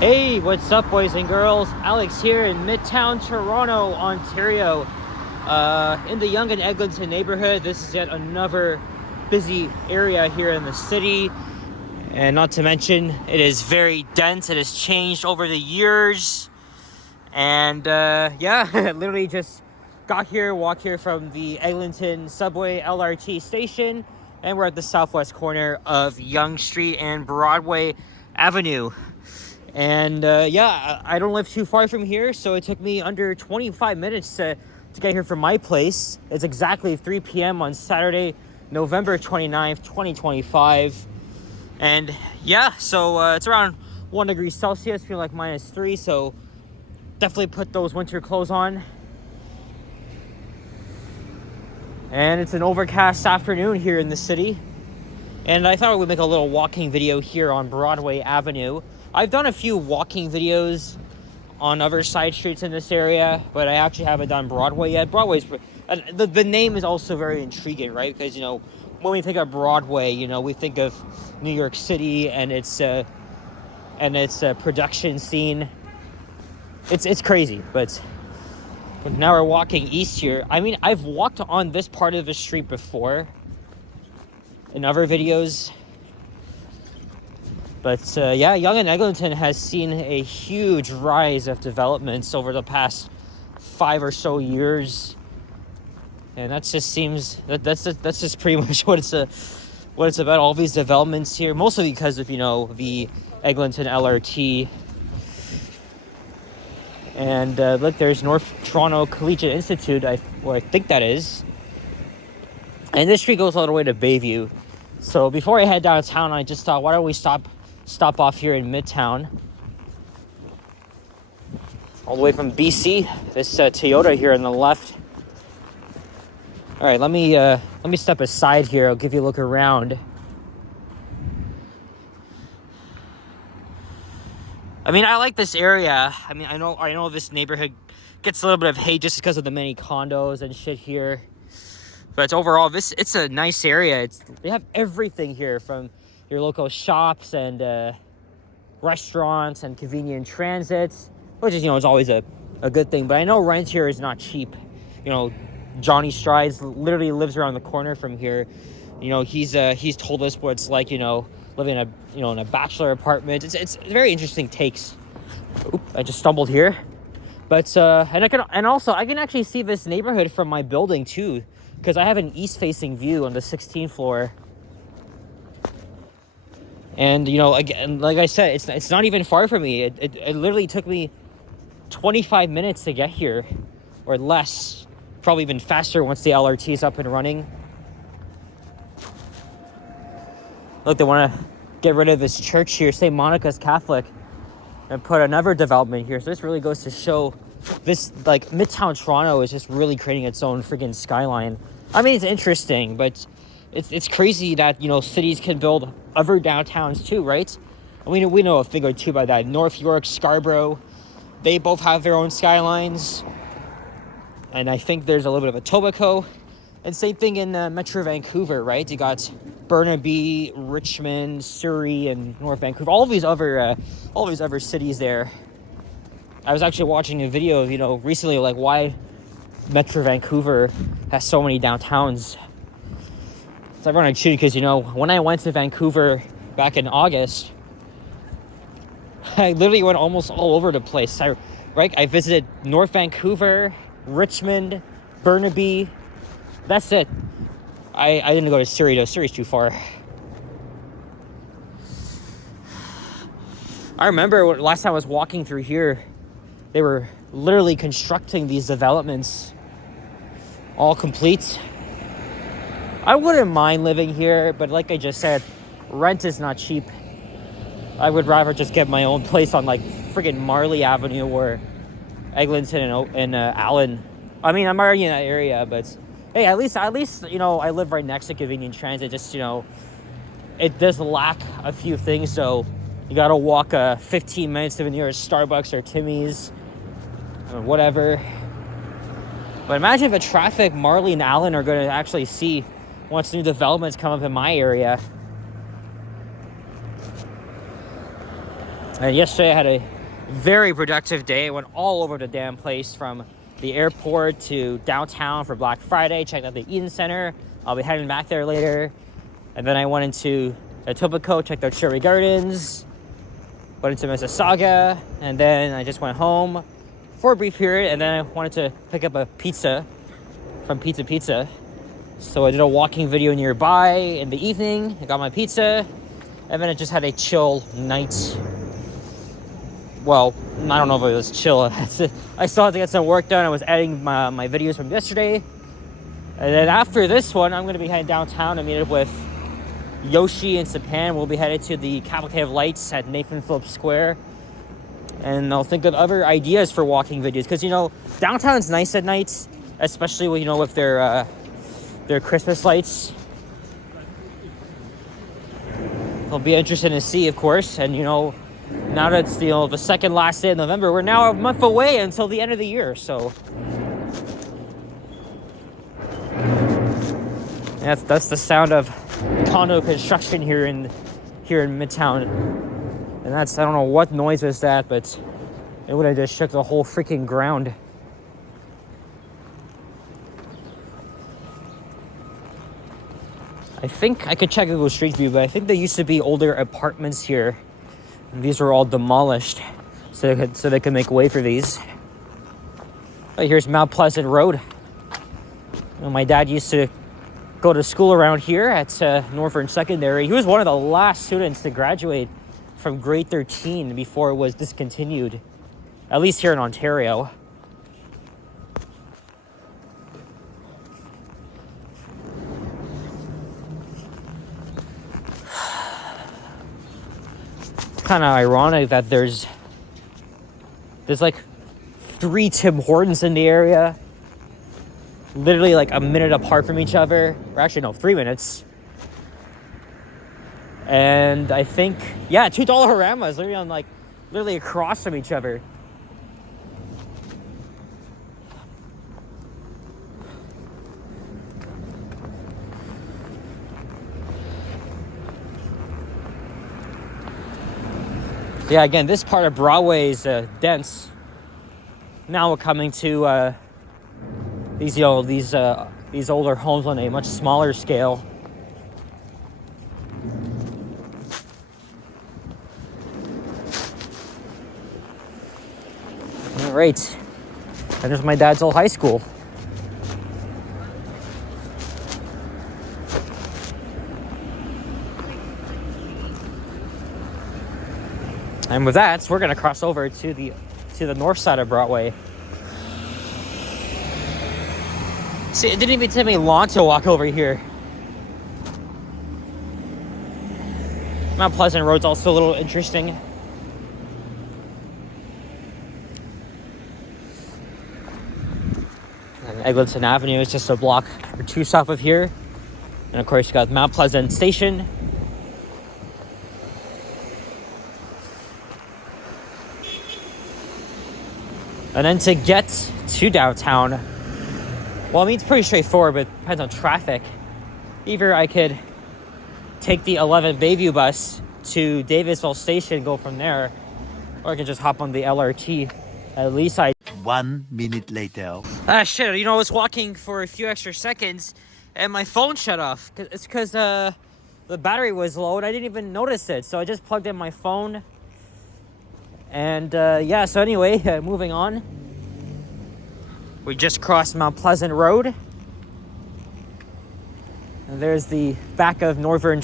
Hey, what's up, boys and girls? Alex here in Midtown Toronto, Ontario. In the Yonge and Eglinton neighborhood. This is yet another busy area here in the city. And not to mention, it is very dense. It has changed over the years. And yeah, literally just got here, walked here from the Eglinton subway LRT station. And we're at the southwest corner of Yonge Street and Broadway Avenue. And yeah, I don't live too far from here, so it took me under 25 minutes to get here from my place. It's exactly 3 p.m. on Saturday, November 29th, 2025. And yeah, so it's around 1 degree Celsius, feeling like -3, so definitely put those winter clothes on. And it's an overcast afternoon here in the city. And I thought I would make a little walking video here on Broadway Avenue. I've done a few walking videos on other side streets in this area, but I actually haven't done Broadway yet. Broadway's the name is also very intriguing, right? Because when we think of Broadway, we think of New York City and its production scene. It's crazy, but now we're walking east here. I mean, I've walked on this part of the street before in other videos. But yeah, Yonge and Eglinton has seen a huge rise of developments over the past 5 or so years, and that just seems that's just pretty much what it's about. All these developments here, mostly because of the Eglinton LRT, and look, there's North Toronto Collegiate Institute, where I think that is, and this street goes all the way to Bayview. So before I head downtown, I just thought, why don't we stop off here in Midtown, all the way from BC. This Toyota here on the left. All right, let me step aside here. I'll give you a look around. I mean, I like this area. I mean, I know this neighborhood gets a little bit of hate just because of the many condos and shit here. But overall, it's a nice area. They have everything here, from your local shops and restaurants and convenient transits, which is, it's always a good thing. But I know rent here is not cheap. Johnny Strides literally lives around the corner from here. He's told us what it's like, living in a bachelor apartment. It's very interesting takes. Oop, I just stumbled here. But and I can actually see this neighborhood from my building too, because I have an east-facing view on the 16th floor. And again, like I said, it's not even far from me. It literally took me 25 minutes to get here, or less, probably even faster once the LRT is up and running. Look, they want to get rid of this church here, St. Monica's Catholic, and put another development here. So this really goes to show this, like, Midtown Toronto is just really creating its own friggin' skyline. I mean, it's interesting, but it's crazy that, cities can build other downtowns too, right? I mean, we know a thing or two about that. North York, Scarborough, they both have their own skylines. And I think there's a little bit of Etobicoke. And same thing in Metro Vancouver, right? You got Burnaby, Richmond, Surrey, and North Vancouver. All these other cities there. I was actually watching a video of, recently, like, why Metro Vancouver has so many downtowns. It's ironic too, because when I went to Vancouver back in August, I literally went almost all over the place. I visited North Vancouver, Richmond, Burnaby. That's it. I didn't go to Surrey though. Surrey's too far. I remember last time I was walking through here, they were literally constructing these developments, all complete. I wouldn't mind living here, but like I just said, rent is not cheap. I would rather just get my own place on, like, friggin' Marley Avenue or Eglinton and Allen. I mean, I'm already in that area, but hey, at least I live right next to convenient transit. Just it does lack a few things, so you gotta walk 15 minutes to the nearest Starbucks or Timmy's or whatever. But imagine the traffic Marley and Allen are going to actually see once new developments come up in my area. And yesterday I had a very productive day. I went all over the damn place, from the airport to downtown for Black Friday. Checked out the Eden Center. I'll be heading back there later. And then I went into Etobicoke, checked out Cherry Gardens, went into Mississauga, and then I just went home for a brief period, and then I wanted to pick up a pizza from Pizza Pizza. So I did a walking video nearby in the evening. I got my pizza, and then I just had a chill night. Well, I don't know if it was chill. I still had to get some work done. I was editing my videos from yesterday. And then after this one, I'm going to be heading downtown to meet up with Yoshi and Sapan. We'll be headed to the Cavalcade of Lights at Nathan Phillips Square. And I'll think of other ideas for walking videos. Because, you know, downtown's nice at night. Especially, with, you know, with their Christmas lights. It'll be interesting to see, of course. And, you know, now that it's, you know, the second last day of November, we're now a month away until the end of the year. So that's the sound of condo construction here in Midtown. And that's, I don't know what noise was that, but it would have just shook the whole freaking ground. I think I could check Google Street View, but I think there used to be older apartments here. And these were all demolished, so they could make way for these. Oh, here's Mount Pleasant Road. You know, my dad used to go to school around here at Northern Secondary. He was one of the last students to graduate from grade 13 before it was discontinued, at least here in Ontario. Kind of ironic that there's like 3 Tim Hortons in the area, literally like a minute apart from each other, or actually no, 3 minutes. And I think, yeah, $2 Haramas literally across from each other. Yeah, again, this part of Broadway is dense. Now we're coming to these older homes on a much smaller scale. All right, and there's my dad's old high school. And with that, we're gonna cross over to the north side of Broadway. See, it didn't even take me long to walk over here. Mount Pleasant Road's also a little interesting. And Eglinton Avenue is just a block or two south of here. And of course, you got Mount Pleasant Station. And then to get to downtown, well, I mean, it's pretty straightforward, but it depends on traffic. Either I could take the 11 Bayview bus to Davisville Station, go from there, or I can just hop on the LRT. At least 1 minute later. Ah, shit, you know, I was walking for a few extra seconds, and my phone shut off. It's because the battery was low, and I didn't even notice it. So I just plugged in my phone. And yeah, so anyway, moving on. We just crossed Mount Pleasant Road. And there's the back of Northern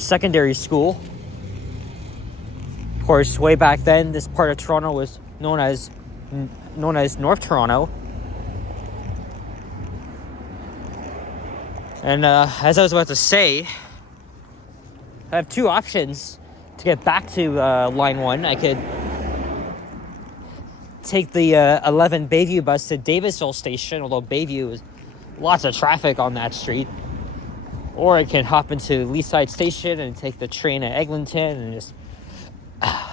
Secondary School. Of course, way back then, this part of Toronto was known as North Toronto. And as I was about to say, I have two options to get back to Line 1. I could take the 11 Bayview bus to Davisville Station, although Bayview is lots of traffic on that street. Or I can hop into Leaside Station and take the train at Eglinton and just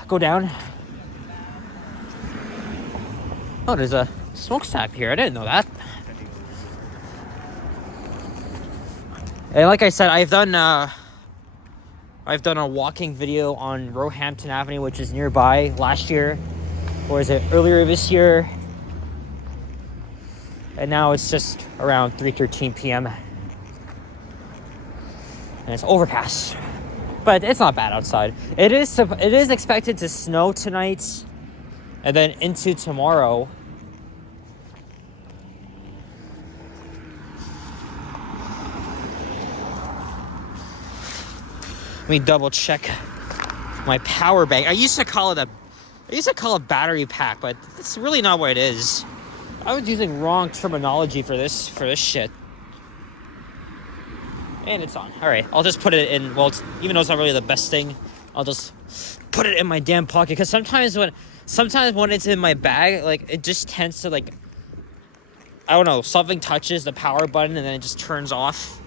go down. Oh, there's a smokestack here. I didn't know that. And like I said, I've I've done a walking video on Roehampton Avenue, which is nearby, last year. Or is it earlier this year? And now it's just around 3:13 p.m. And it's overcast. But it's not bad outside. It is expected to snow tonight and then into tomorrow. Let me double check my power bank. I used to call it battery pack, but it's really not what it is. I was using wrong terminology for this shit. And it's on. All right, I'll just put it in. Well, even though it's not really the best thing, I'll just put it in my damn pocket. Because sometimes when it's in my bag, like, it just tends to, like, I don't know, something touches the power button and then it just turns off.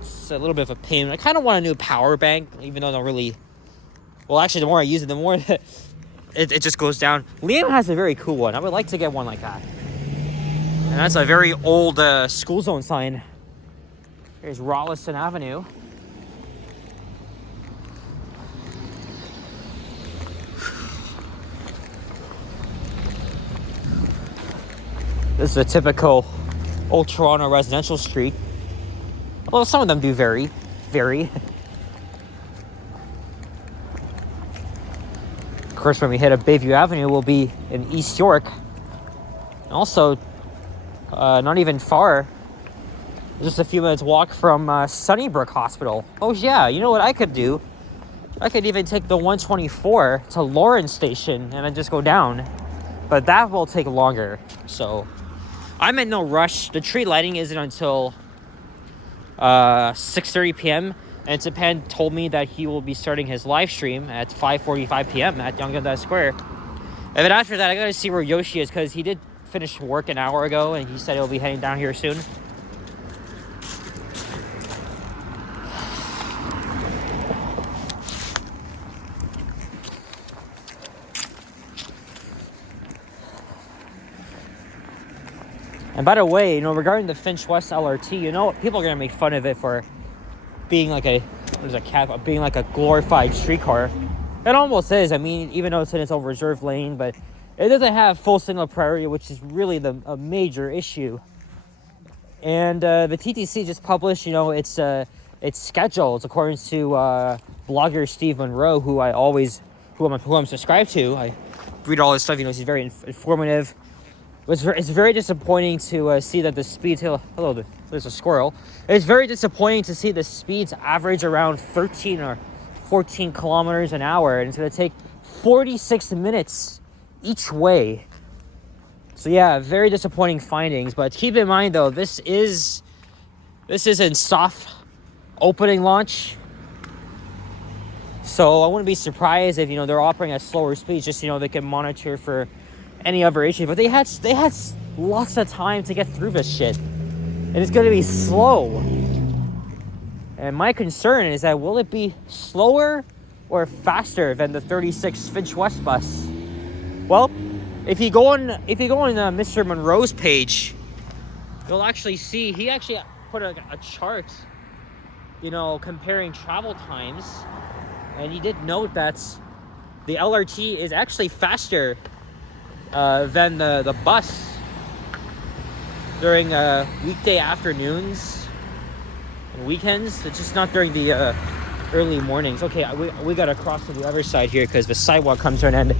It's a little bit of a pain. I kind of want a new power bank, even though I don't really. Well, actually, the more I use it, the more it just goes down. Liam has a very cool one. I would like to get one like that. And that's a very old school zone sign. Here's Rolleston Avenue. This is a typical old Toronto residential street. Well, some of them do vary. Of course, when we hit up Bayview Avenue, we'll be in East York. And also, not even far, just a few minutes walk from Sunnybrook Hospital. Oh yeah, you know what I could do? I could even take the 124 to Lawrence Station and then just go down. But that will take longer. So I'm in no rush. The tree lighting isn't until 6:30 p.m. And Japan told me that he will be starting his live stream at 5:45 p.m. at Yonge Square. And then after that, I gotta see where Yoshi is, because he did finish work an hour ago and he said he'll be heading down here soon. And by the way, regarding the Finch West LRT, people are gonna make fun of it for being like being like a glorified streetcar. It almost is. I mean, even though it's in its own reserve lane, but it doesn't have full signal priority, which is really a major issue. And the TTC just published, its schedules according to blogger Steve Monroe, who I'm subscribed to. I read all his stuff. He's very informative. It's very disappointing to see that the speeds. Hello, there's a squirrel. It's very disappointing to see the speeds average around 13 or 14 kilometers an hour, and it's going to take 46 minutes each way. So yeah, very disappointing findings. But keep in mind though, this is in soft opening launch. So I wouldn't be surprised if they're operating at slower speeds, just they can monitor for any other issue. But they had lots of time to get through this shit, and it's going to be slow. And my concern is that will it be slower or faster than the 36 Finch West bus? Well, if you go on Mr. Monroe's page, you'll actually see he actually put a chart, comparing travel times, and he did note that the LRT is actually faster than the bus during weekday afternoons and weekends. It's just not during the early mornings. Okay, we gotta cross to the other side here because the sidewalk comes to an end.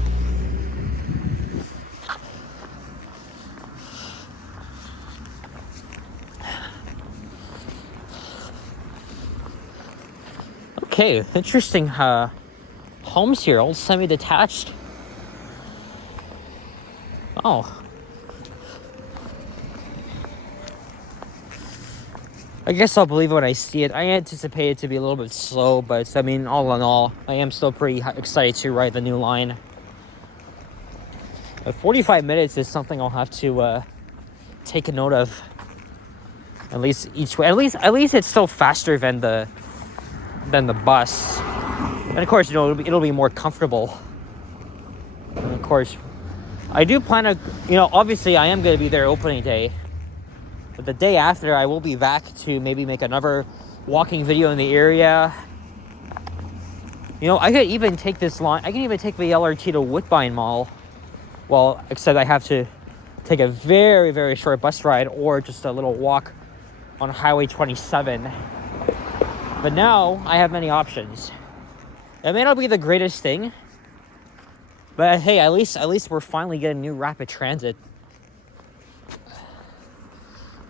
Okay, interesting homes here, old semi-detached. Oh. I guess I'll believe it when I see it. I anticipate it to be a little bit slow, but I mean, all in all, I am still pretty excited to ride the new line. 45 minutes is something I'll have to take a note of. At least each way. At least it's still faster than the bus. And of course, it'll be more comfortable. And of course, I do plan to, obviously I am going to be there opening day. But the day after, I will be back to maybe make another walking video in the area. You know, I could even take this line. I can even take the LRT to Woodbine Mall. Well, except I have to take a very, very short bus ride or just a little walk on Highway 27. But now I have many options. It may not be the greatest thing, but hey, at least we're finally getting new rapid transit.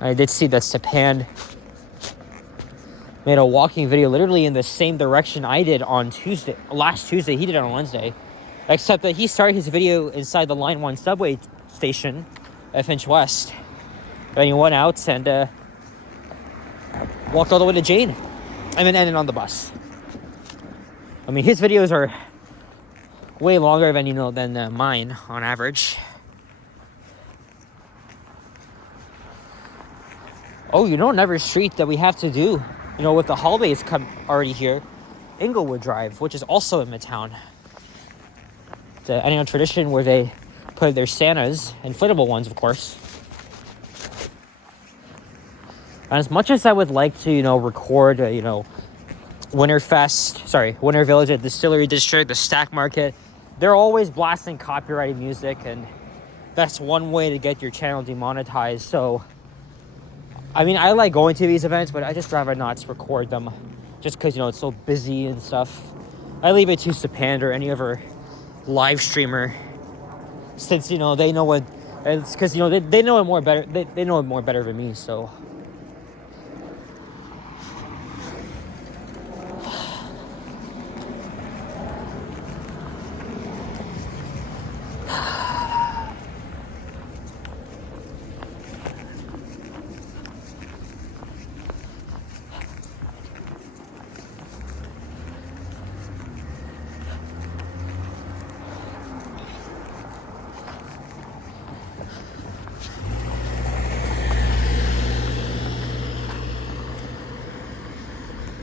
I did see that Stepan made a walking video literally in the same direction I did on last Tuesday. He did it on Wednesday. Except that he started his video inside the Line 1 subway station at Finch West. And he went out and walked all the way to Jane. And then ended on the bus. I mean, his videos are way longer than mine on average. Oh, another street that we have to do, with the holidays already here, Inglewood Drive, which is also in Midtown. It's an annual tradition where they put their Santas, inflatable ones, of course. And as much as I would like to, record, Winter Village at Distillery District, the Stack Market, they're always blasting copyrighted music, and that's one way to get your channel demonetized. So, I mean, I like going to these events, but I just rather not record them, just because, it's so busy and stuff. I leave it to Stepan or any other live streamer, since, they know what, it's because, they know it more better, they know it more better than me, so.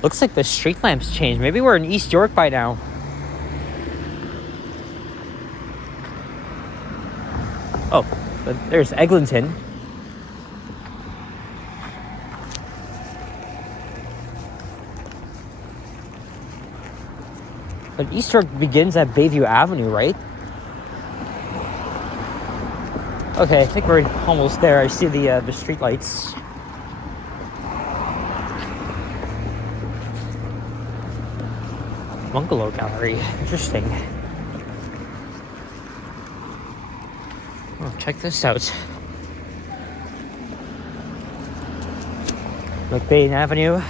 Looks like the street lamps changed. Maybe we're in East York by now. Oh, but there's Eglinton. But East York begins at Bayview Avenue, right? Okay, I think we're almost there. I see the street lights. Bungalow Gallery. Interesting. Oh, check this out. McBain Avenue.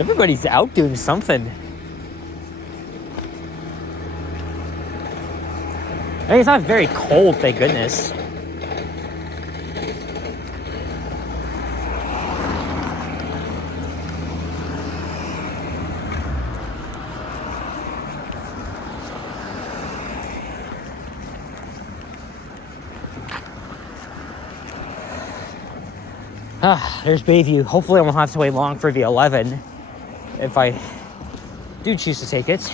Everybody's out doing something. I mean, it's not very cold, thank goodness. There's Bayview. Hopefully I won't have to wait long for the 11 if I do choose to take it.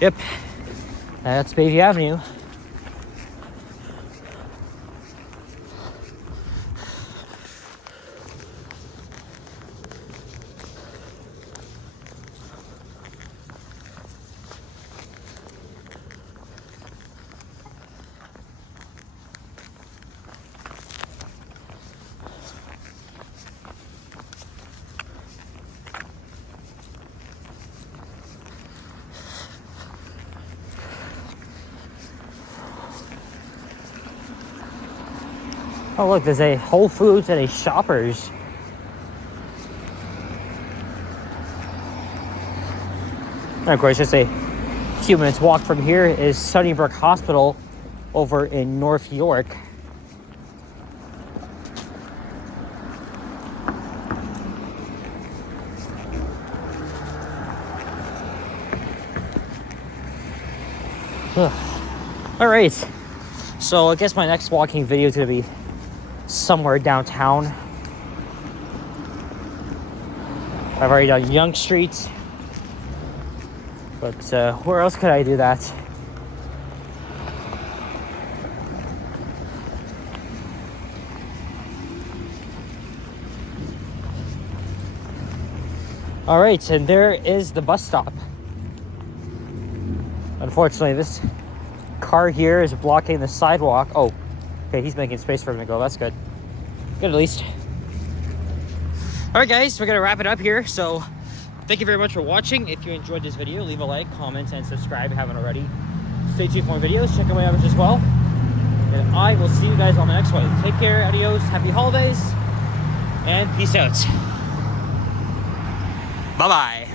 Yep, that's Bayview Avenue. Oh look, there's a Whole Foods and a Shoppers. And of course, just a few minutes walk from here is Sunnybrook Hospital, over in North York. All right, so I guess my next walking video is gonna be somewhere downtown. I've already done Yonge Street, but where else could I do that? All right, and there is the bus stop. Unfortunately, this car here is blocking the sidewalk. Oh, okay, he's making space for him to go. That's good. Good, at least. All right, guys, we're gonna wrap it up here. So thank you very much for watching. If you enjoyed this video, leave a like, comment, and subscribe if you haven't already. Stay tuned for more videos. Check out my others as well. And I will see you guys on the next one. Take care, adios, happy holidays, and peace out. Bye-bye.